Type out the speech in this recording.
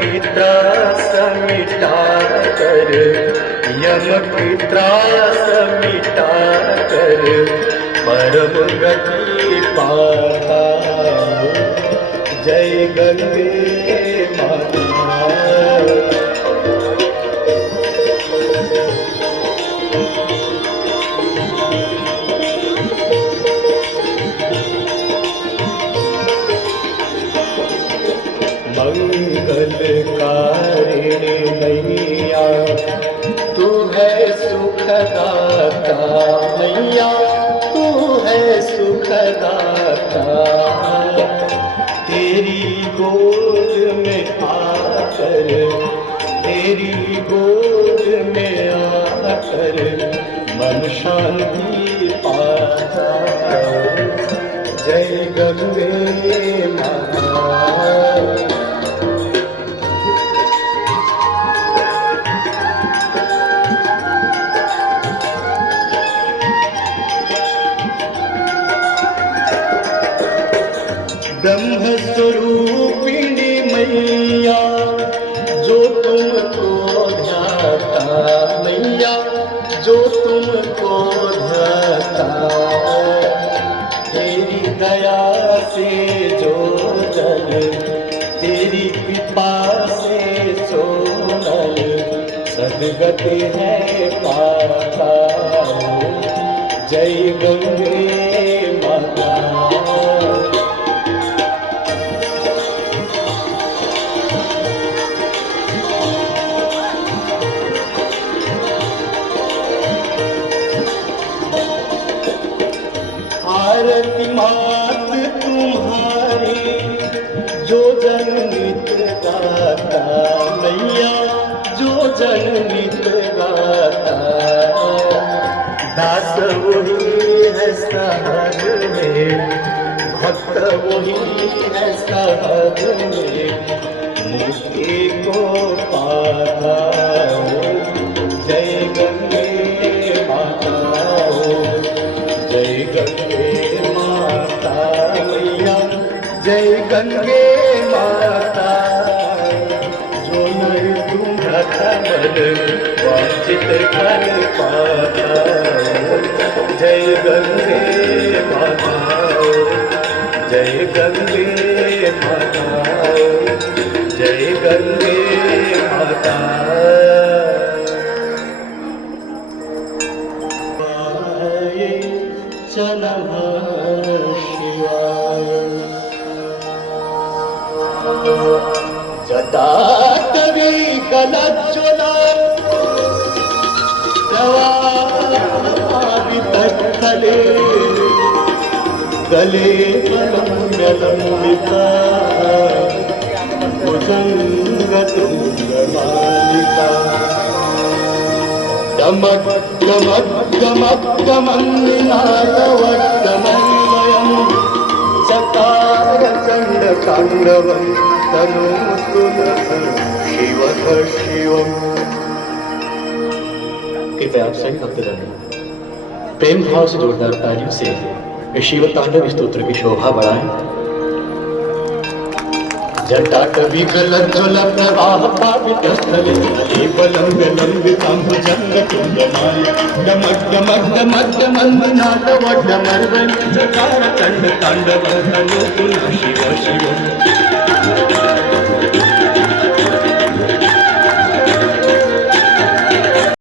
की त्रास मिटा कर, यम की त्रास मिटा कर परम गति पाता। जय गंगे माता। मंगलकारिणी मैया तू है सुखदाता, मैया तू है सुखदाता। तेरी गोद में आकर, तेरी गोद में आकर मन शांति पाता। जय गंगे माता। ब्रह्म स्वरूपिणी मैया जो तुमको ध्याता, मैया जो तुमको ध्याता। तेरी दया से जो जल, तेरी कृपा से सोनल सदगति है पाता। जय गंगे माता। आरती मात तुम्हारी जो जन नित गाता, मैया जो जन नित गाता। दास वही है सहज में, भक्त वही है सहज में मुक्ति को पाता। जय गंगे माता। जय गंगे माता मैया, जय गंगे माता। जो नर तुम्हारा खबर वांछित कर पाता। जय गंगे माता। जय गंगे माता। जय गंगे माता। नमः शिवाय। जटाटवी गलज्ज्वला प्रवाहितस्थले, गले मलम्बिता भुजङ्गतुङ्गमालिका। गमक गमक गमक गमन्नादवट्टमन्वयं चकार चण्ड ताण्डवं तनोतु नः शिवः शिवम्। कृपया आप सभी भक्तजन प्रेम भाव से जोरदार तालियों से शिव तांडव स्तोत्र की शोभा बढ़ाएं। जटाटवी गलज्ज्वल प्रवाह पावितस्थले, बलं लम्बितं भुजङ्गतुङ्गमालिका। डमक डमक डमक डमन्नादवट्टमन्वयं चकार चण्ड ताण्डवं